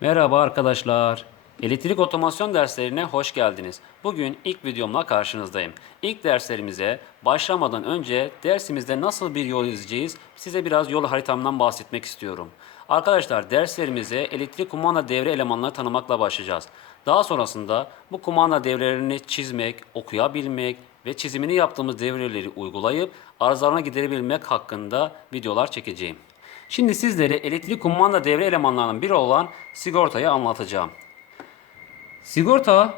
Merhaba arkadaşlar. Elektrik otomasyon derslerine hoş geldiniz. Bugün ilk videomla karşınızdayım. İlk derslerimize başlamadan önce dersimizde nasıl bir yol izleyeceğiz size biraz yol haritamdan bahsetmek istiyorum. Arkadaşlar derslerimize elektrik kumanda devre elemanları tanımakla başlayacağız. Daha sonrasında bu kumanda devrelerini çizmek, okuyabilmek ve çizimini yaptığımız devreleri uygulayıp arızalarını giderebilmek hakkında videolar çekeceğim. Şimdi sizlere elektrik kumanda devre elemanlarının biri olan sigortayı anlatacağım. Sigorta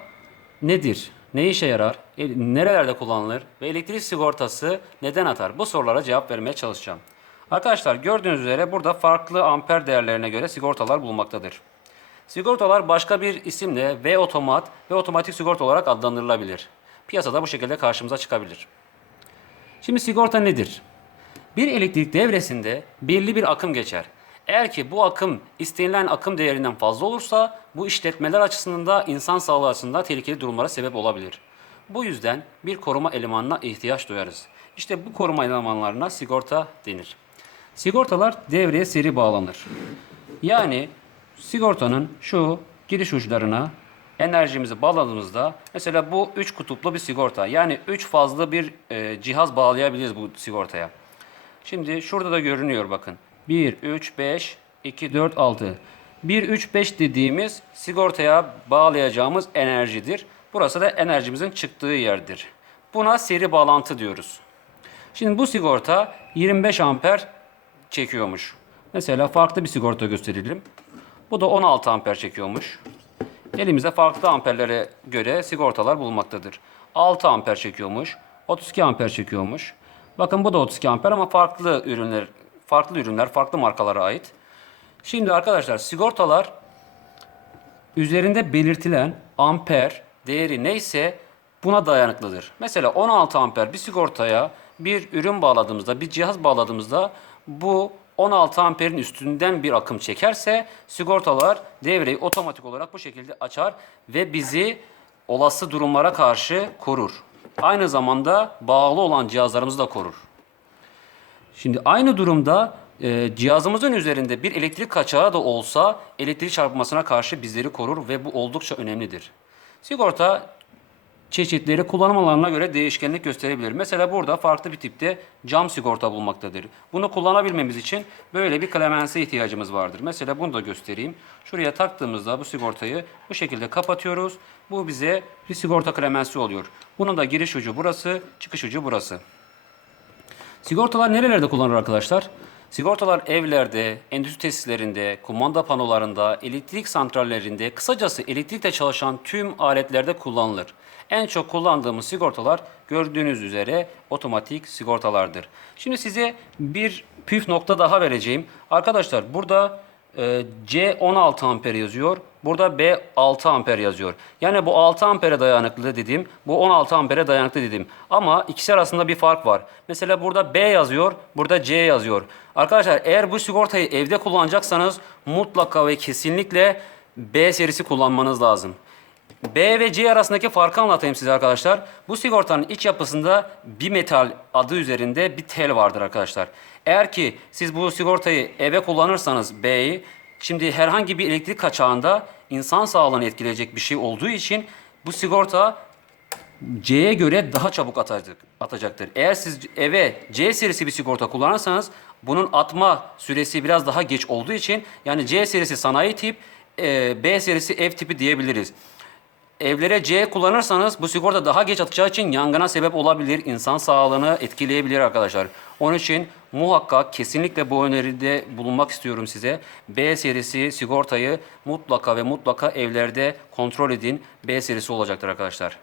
nedir? Ne işe yarar? E, Nerelerde kullanılır? Ve elektrik sigortası neden atar? Bu sorulara cevap vermeye çalışacağım. Arkadaşlar gördüğünüz üzere burada farklı amper değerlerine göre sigortalar bulunmaktadır. Sigortalar başka bir isimle V otomat ve otomatik sigorta olarak adlandırılabilir. Piyasada bu şekilde karşımıza çıkabilir. Şimdi sigorta nedir? Bir elektrik devresinde belli bir akım geçer. Eğer ki bu akım istenilen akım değerinden fazla olursa bu işletmeler açısından da insan sağlığı açısından tehlikeli durumlara sebep olabilir. Bu yüzden bir koruma elemanına ihtiyaç duyarız. İşte bu koruma elemanlarına sigorta denir. Sigortalar devreye seri bağlanır. Yani sigortanın şu giriş uçlarına enerjimizi bağladığımızda mesela bu 3 kutuplu bir sigorta. Yani 3 fazla bir e, cihaz bağlayabiliriz bu sigortaya. Şimdi şurada da görünüyor bakın. 1, 3, 5, 2, 4, 6. 1, 3, 5 dediğimiz sigortaya bağlayacağımız enerjidir. Burası da enerjimizin çıktığı yerdir. Buna seri bağlantı diyoruz. Şimdi bu sigorta 25 amper çekiyormuş. Mesela farklı bir sigorta gösterelim. Bu da 16 amper çekiyormuş. Elimizde farklı amperlere göre sigortalar bulunmaktadır. 6 amper çekiyormuş, 32 amper çekiyormuş. Bakın bu da 32 amper ama farklı ürünler, farklı ürünler, farklı markalara ait. Şimdi arkadaşlar sigortalar üzerinde belirtilen amper değeri neyse buna dayanıklıdır. Mesela 16 amper bir sigortaya bir ürün bağladığımızda, bir cihaz bağladığımızda bu 16 amperin üstünden bir akım çekerse sigortalar devreyi otomatik olarak bu şekilde açar ve bizi olası durumlara karşı korur. Aynı zamanda bağlı olan cihazlarımızı da korur. Şimdi aynı durumda e, cihazımızın üzerinde bir elektrik kaçağı da olsa elektrik çarpmasına karşı bizleri korur ve bu oldukça önemlidir. Sigorta çeşitleri kullanım alanına göre değişkenlik gösterebilir. Mesela burada farklı bir tipte cam sigorta bulmaktadır. Bunu kullanabilmemiz için böyle bir klemense ihtiyacımız vardır. Mesela bunu da göstereyim. Şuraya taktığımızda bu sigortayı bu şekilde kapatıyoruz. Bu bize bir sigorta klemensi oluyor. Bunun da giriş ucu burası, çıkış ucu burası. Sigortalar nerelerde kullanılır arkadaşlar? Sigortalar evlerde, endüstri tesislerinde, kumanda panolarında, elektrik santrallerinde, kısacası elektrikle çalışan tüm aletlerde kullanılır. En çok kullandığımız sigortalar gördüğünüz üzere otomatik sigortalardır. Şimdi size bir püf nokta daha vereceğim. Arkadaşlar burada e, C 16 amper yazıyor. Burada B 6 amper yazıyor. Yani bu 6 ampere dayanıklı dedim. Bu 16 ampere dayanıklı dedim. Ama ikisi arasında bir fark var. Mesela burada B yazıyor. Burada C yazıyor. Arkadaşlar eğer bu sigortayı evde kullanacaksanız mutlaka ve kesinlikle B serisi kullanmanız lazım. B ve C arasındaki farkı anlatayım size arkadaşlar. Bu sigortanın iç yapısında bir metal adı üzerinde bir tel vardır arkadaşlar. Eğer ki siz bu sigortayı eve kullanırsanız B'yi, şimdi herhangi bir elektrik kaçağında insan sağlığını etkileyecek bir şey olduğu için bu sigorta C'ye göre daha çabuk atacak, atacaktır. Eğer siz eve C serisi bir sigorta kullanırsanız bunun atma süresi biraz daha geç olduğu için yani C serisi sanayi tip, e, B serisi ev tipi diyebiliriz. Evlere C kullanırsanız bu sigorta daha geç atacağı için yangına sebep olabilir, insan sağlığını etkileyebilir arkadaşlar. Onun için muhakkak kesinlikle bu öneride bulunmak istiyorum size. B serisi sigortayı mutlaka ve mutlaka evlerde kontrol edin. B serisi olacaktır arkadaşlar.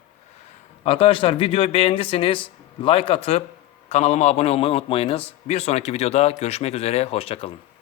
Arkadaşlar videoyu beğendiyseniz like atıp kanalıma abone olmayı unutmayınız. Bir sonraki videoda görüşmek üzere, hoşçakalın.